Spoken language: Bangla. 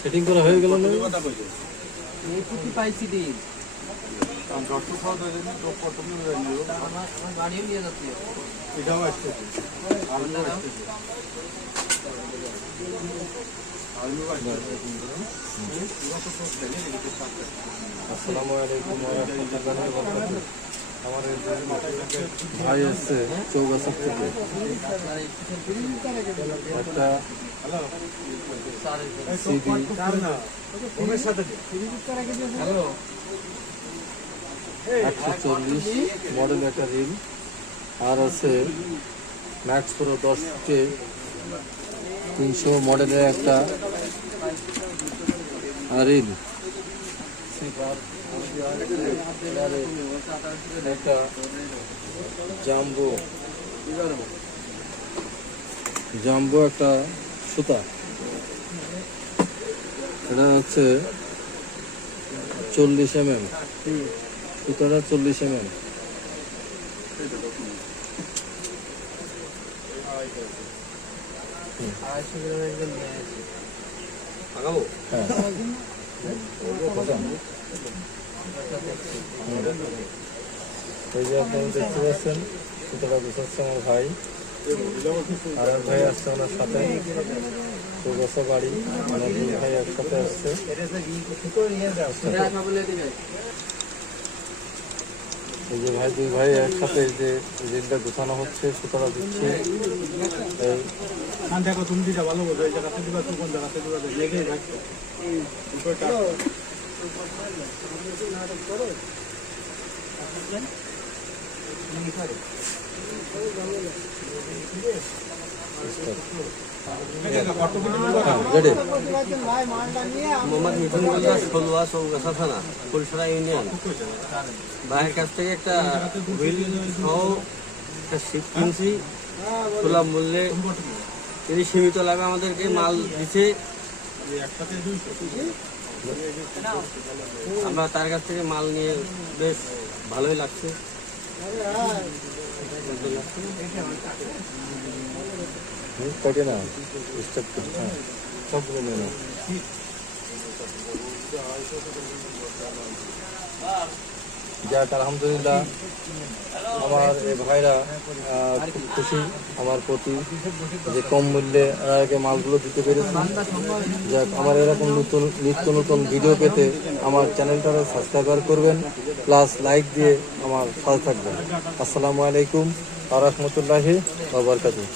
সেটিং করা হয়ে গেল না? এইটুকু পাইছি দিন আমার গাড়িও নিয়ে যাচ্ছি এটাও আসছে আসসালামু আলাইকুম ওয়া রাহমাতুল্লাহি ওয়া বারাকাতুহু। আমার এই যে ভাই এসছে চৌগাছা থেকে, একটা সিডি 140 মডেল একটা রিল, আর আছে ম্যাক্স প্রো 10 ফুটে 300 মডেলের একটা রিল, একটা জাম্বো একটা সুতা, এটা হচ্ছে 40 mm, সুতাটা 40 mm। এই যে আপনারা দেখতে পাচ্ছেন সুতরাং বুঝাচ্ছে আমার ভাই, আর এক ভাই আসছে ওনার সাথে, চৌগাছা বাড়ি, আমার দুই ভাই একসাথে আসছে। এই যে ভাই দুই ভাই একসাথে এই যে রিলটা গুছানো হচ্ছে, সুতরাং দিচ্ছে। এই দেখো তুমি যেটা ভালো বোঝো, এই জায়গাতে দিবা কোন জায়গাতে দিবা লেগেই থাকতো। মোহাম্মদ মিঠুনগঞ্জ সলুয়া চৌগাছা থানা ফুলসরা ইউনিয়ন। ভাইয়ের কাছ থেকে একটা হুইল সহ একটা শিপ কিনছি সুলভ মূল্যে। তিনি সীমিত লাভে আমাদেরকে মাল দিচ্ছে, আমরা তার কাছ থেকে মাল নিয়ে বেশ ভালোই লাগছে। কটে না স্টার্ট করতে, হ্যাঁ সবগুলো নেই না। যাক আলহামদুলিল্লাহ, আমার এই ভাইরা খুব খুশি আমার প্রতি যে কম মূল্যে এনাকে মালগুলো দিতে পেরেছি। যাক, আমার এরকম নিত্য নতুন ভিডিও পেতে আমার চ্যানেলটা সাবস্ক্রাইব করবেন, প্লাস লাইক দিয়ে আমার সাথে থাকবেন। আসসালামু আলাইকুম ওয়া রাহমাতুল্লাহি ওয়া বারাকাতুহু।